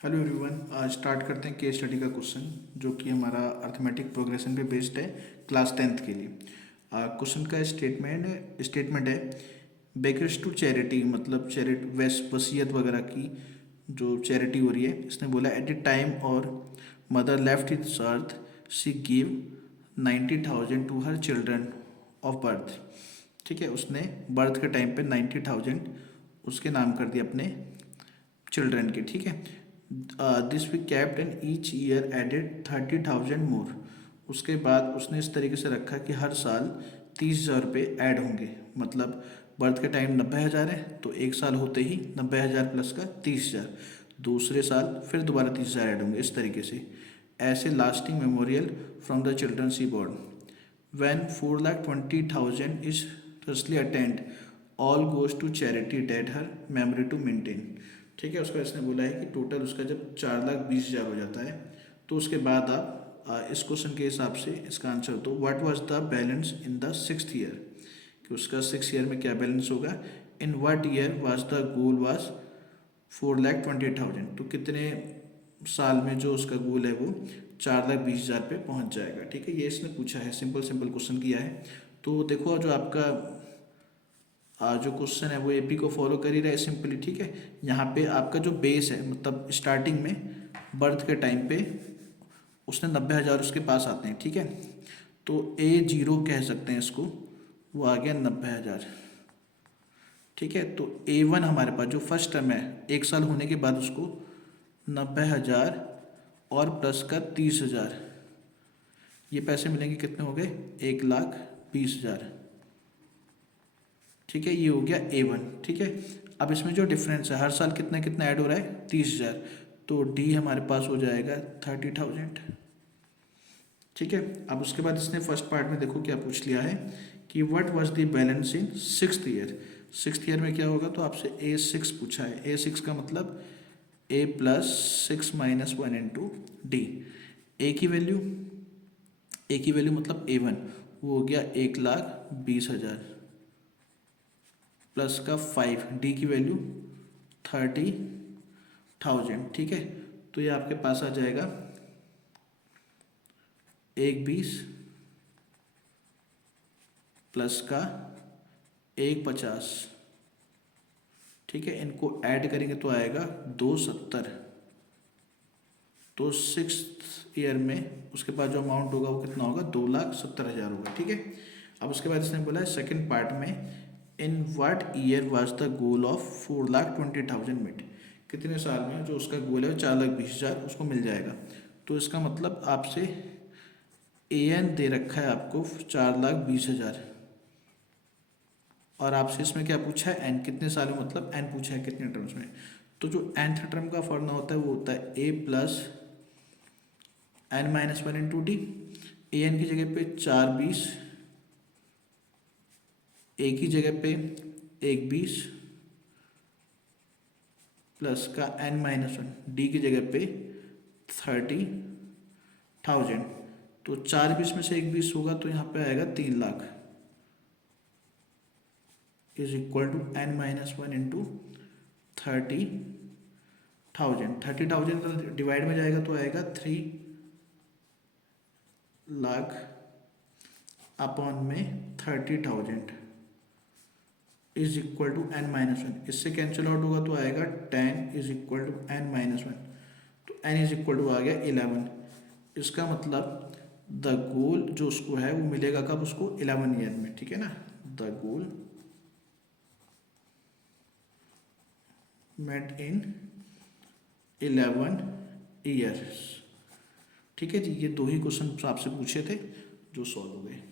Hello everyone. आज start करते हैं केस स्टडी का क्वेश्चन जो कि हमारा अर्थमेटिक प्रोग्रेशन पे बेस्ड है क्लास 10th के लिए। क्वेश्चन का स्टेटमेंट है बेकर्स टू चैरिटी, मतलब वसीयत वगैरह की जो चैरिटी हो रही है। इसने बोला एट ए टाइम और mother left its earth she give 90,000 to her children of birth. ठीक है, उसने बर्थ के टाइम पे 90,000 उसके नाम कर दिए अपने चिल्ड्रन के। ठीक है, this we kept and each year added 30,000 more. उसके बाद उसने इस तरीके से रखा कि हर साल 30,000 रुपये ऐड होंगे। मतलब बर्थ के टाइम 90,000 है तो एक साल होते ही 90,000 प्लस का 30,000, दूसरे साल फिर दोबारा 30,000 ऐड होंगे। इस तरीके से ऐसे lasting memorial from the children she born when 4,20,000 is thusly attained all goes to charity that her memory to maintain। ठीक है, उसका इसने बोला है कि टोटल उसका जब 4,20,000 हो जाता है तो उसके बाद आप इस क्वेश्चन के हिसाब से इसका आंसर दो। What was the balance in the 6th year, कि उसका 6th ईयर में क्या बैलेंस होगा। In what year was the goal was 4,28,000, तो कितने साल में जो उसका गोल है वो 4,20,000 पे पहुंच जाएगा। ठीक है, ये इसने पूछा है, सिंपल क्वेश्चन किया है। तो देखो जो आपका जो क्वेश्चन है वो एपी को फॉलो कर ही रहा है सिंपली। ठीक है, यहाँ पे आपका जो बेस है, मतलब स्टार्टिंग में बर्थ के टाइम पे उसने 90,000 उसके पास आते हैं। ठीक है, तो A0 कह सकते हैं इसको, वो आ गया 90,000। ठीक है, तो A1 हमारे पास जो फर्स्ट टर्म है एक साल होने के बाद उसको 90,000 और प्लस का 30,000, ये पैसे मिलेंगे कितने हो गए 1,20,000। ठीक है, ये हो गया A1। ठीक है, अब इसमें जो डिफरेंस है हर साल कितना कितना ऐड हो रहा है 30,000, तो D हमारे पास हो जाएगा 30,000। ठीक है, अब उसके बाद इसने फर्स्ट पार्ट में देखो क्या पूछ लिया है कि what was the balance in 6th year. 6th year में क्या होगा, तो आपसे A6 पूछा है। A6 का मतलब A+6 - 1 इंटू डी। ए की वैल्यू मतलब A1 वो हो गया 1,20,000 प्लस का 5, डी की वैल्यू 30,000। ठीक है, तो ये आपके पास आ जाएगा 1,20 प्लस का 1,50। ठीक है, इनको ऐड करेंगे तो आएगा 270। तो 6th ईयर में उसके पास जो अमाउंट होगा वो कितना होगा 2,70,000 होगा। ठीक है, अब उसके बाद इसने बोला है सेकंड पार्ट में in what year was the goal of 4,20,000 मिट। कितने साल में जो उसका गोल है 4,20,000 उसको मिल जाएगा। तो इसका मतलब आपसे AN दे रखा है आपको 4,20,000 और आपसे इसमें क्या पूछा है N कितने साल में, मतलब N पूछा है कितने टर्म्स में। तो जो nth टर्म का फॉर्मूला होता है वो होता है A+N-1 इंटू डी। AN की जगह पे 4,20, A की जगह पे 1,20 प्लस का N-1, डी की जगह पे 30,000। तो 4,20 में से 1,20 होगा तो यहाँ पे आएगा 3,00,000 is equal to N-1 into 30,000। 30,000 divide में जाएगा तो आएगा 3,00,000 अपॉन में 30,000 इज इक्वल टू N-1। इससे कैंसिल आउट होगा तो आएगा 10 इज इक्वल टू N-1, तो N इज इक्वल टू आ गया 11। इसका मतलब द गोल जो उसको है वो मिलेगा कब, उसको 11 ईयर में। ठीक है ना, the goal met in 11 years. ठीक है जी, ये दो ही क्वेश्चन आपसे पूछे थे जो सॉल्व हो गए।